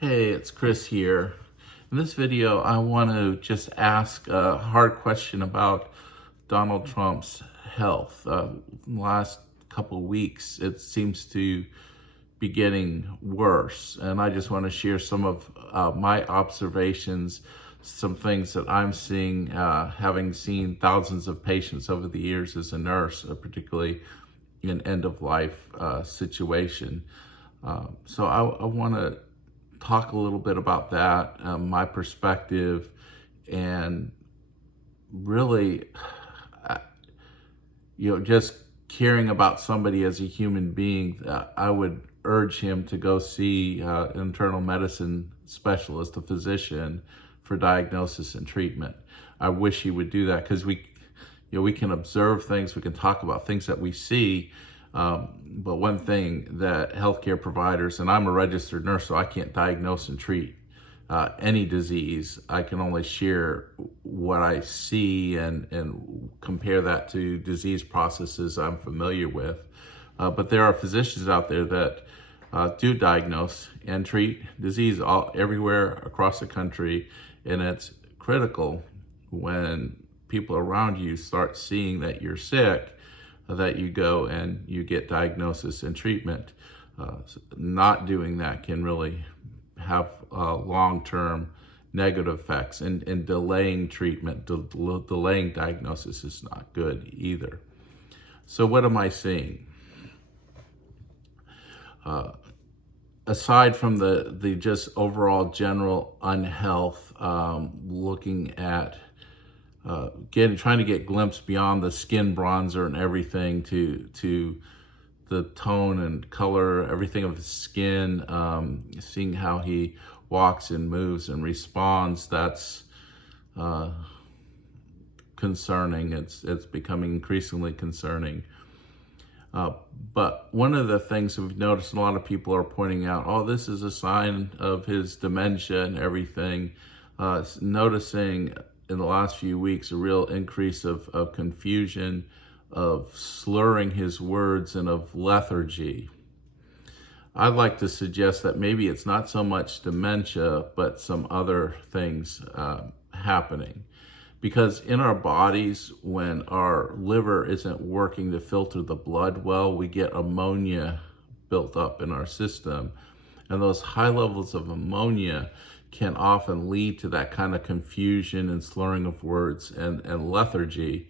Hey, it's Chris here. In this video, I want to just ask a hard question about Donald Trump's health. Last couple of weeks, it seems to be getting worse, and I just want to share some of my observations, some things that I'm seeing, having seen thousands of patients over the years as a nurse, particularly in end-of-life situation. So I want to talk a little bit about that, my perspective, and really, uh, just caring about somebody as a human being. I would urge him to go see an internal medicine specialist, a physician, for diagnosis and treatment. I wish he would do that because we can observe things, we can talk about things that we see. But one thing that healthcare providers, and I'm a registered nurse, so I can't diagnose and treat any disease. I can only share what I see and compare that to disease processes I'm familiar with. But there are physicians out there that do diagnose and treat disease everywhere across the country, and it's critical when people around you start seeing that you're sick, that you go and you get diagnosis and treatment. Not doing that can really have long-term negative effects, and delaying treatment, delaying diagnosis is not good either. So what am I seeing? Aside from the just overall general unhealth, looking at trying to get glimpse beyond the skin bronzer and everything to the tone and color, everything of his skin, seeing how he walks and moves and responds. That's concerning. It's becoming increasingly concerning. But one of the things that we've noticed, a lot of people are pointing out, oh, this is a sign of his dementia and everything. Noticing in the last few weeks a real increase of confusion, of slurring his words, and of lethargy. I'd like to suggest that maybe it's not so much dementia, but some other things happening. Because in our bodies, when our liver isn't working to filter the blood well, we get ammonia built up in our system. And those high levels of ammonia can often lead to that kind of confusion and slurring of words and lethargy.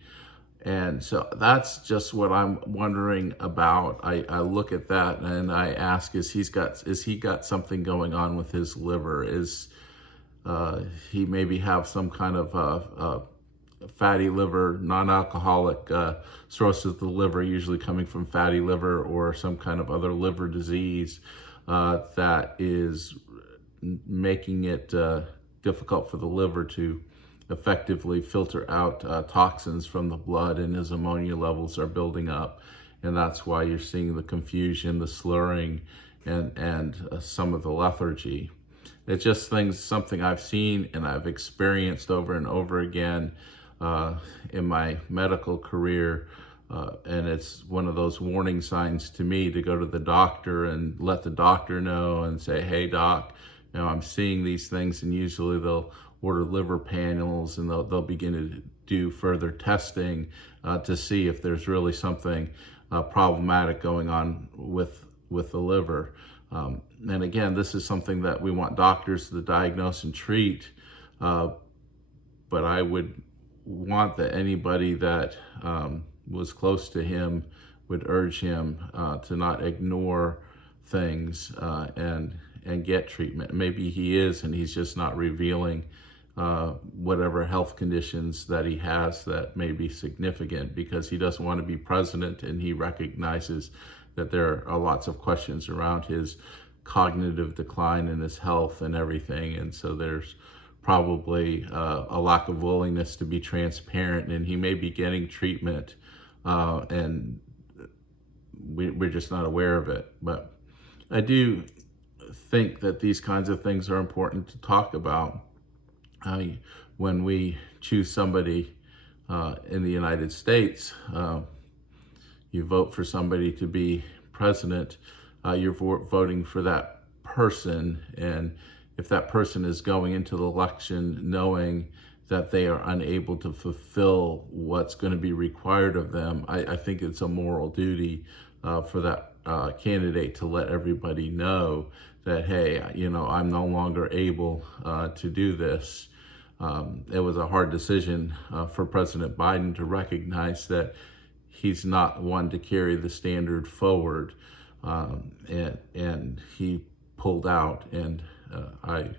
And so that's just what I'm wondering about. I look at that and I ask, is he got something going on with his liver? Is he maybe have some kind of fatty liver, non-alcoholic cirrhosis of the liver, usually coming from fatty liver, or some kind of other liver disease that is making it difficult for the liver to effectively filter out toxins from the blood, and his ammonia levels are building up. And that's why you're seeing the confusion, the slurring, and some of the lethargy. It's just something I've seen and I've experienced over and over again in my medical career. And it's one of those warning signs to me to go to the doctor and let the doctor know and say, hey, doc, I'm seeing these things. And usually they'll order liver panels, and they'll begin to do further testing to see if there's really something problematic going on with the liver. And again, this is something that we want doctors to diagnose and treat, but I would want that anybody that was close to him would urge him to not ignore things and get treatment. Maybe he is, and he's just not revealing whatever health conditions that he has that may be significant, because he doesn't want to be president, and he recognizes that there are lots of questions around his cognitive decline and his health and everything. And so there's probably a lack of willingness to be transparent, and he may be getting treatment and we're just not aware of it. But I do think that these kinds of things are important to talk about when we choose somebody in the United States. You vote for somebody to be president, you're voting for that person, and if that person is going into the election knowing that they are unable to fulfill what's going to be required of them, I think it's a moral duty for that candidate to let everybody know that, hey, I'm no longer able to do this. It was a hard decision for President Biden to recognize that he's not one to carry the standard forward, and he pulled out, and I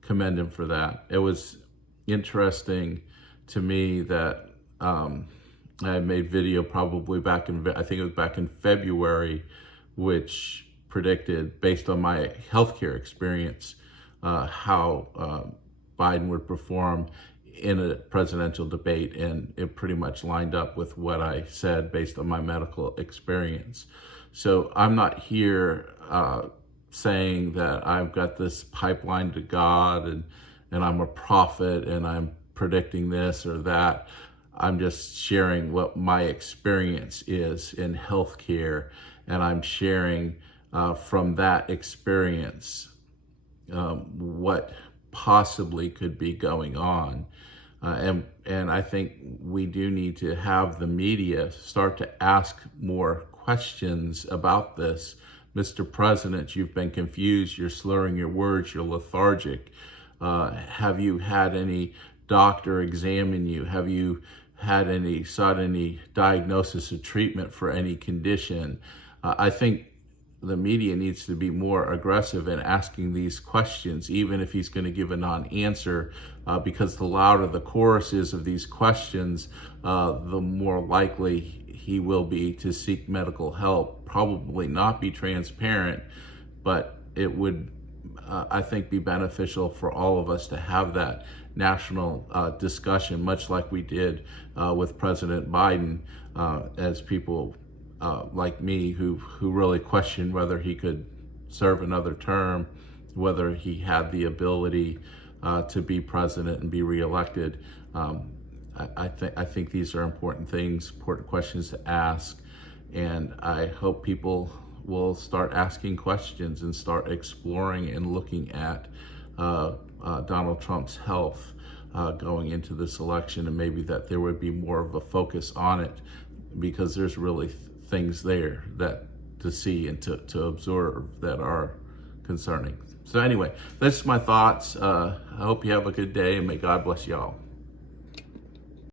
commend him for that. It was interesting to me that I made video probably back in, I think it was back in February, which predicted, based on my healthcare experience, how Biden would perform in a presidential debate, and it pretty much lined up with what I said based on my medical experience. So I'm not here saying that I've got this pipeline to God and I'm a prophet and I'm predicting this or that. I'm just sharing what my experience is in healthcare, and I'm sharing from that experience what possibly could be going on. And I think we do need to have the media start to ask more questions about this. Mr. President, you've been confused, you're slurring your words, you're lethargic. Have you had any doctor examine you? Have you sought any diagnosis or treatment for any condition? I think the media needs to be more aggressive in asking these questions, even if he's going to give a non-answer, because the louder the chorus is of these questions, the more likely he will be to seek medical help. Probably not be transparent, but it would, I think, be beneficial for all of us to have that national discussion, much like we did with President Biden, as people like me who really questioned whether he could serve another term, whether he had the ability to be president and be reelected. I think these are important things, important questions to ask, and I hope people will start asking questions and start exploring and looking at Donald Trump's health going into this election, and maybe that there would be more of a focus on it, because there's really things there that to see and to observe that are concerning. So anyway, that's my thoughts. I hope you have a good day, and may God bless y'all.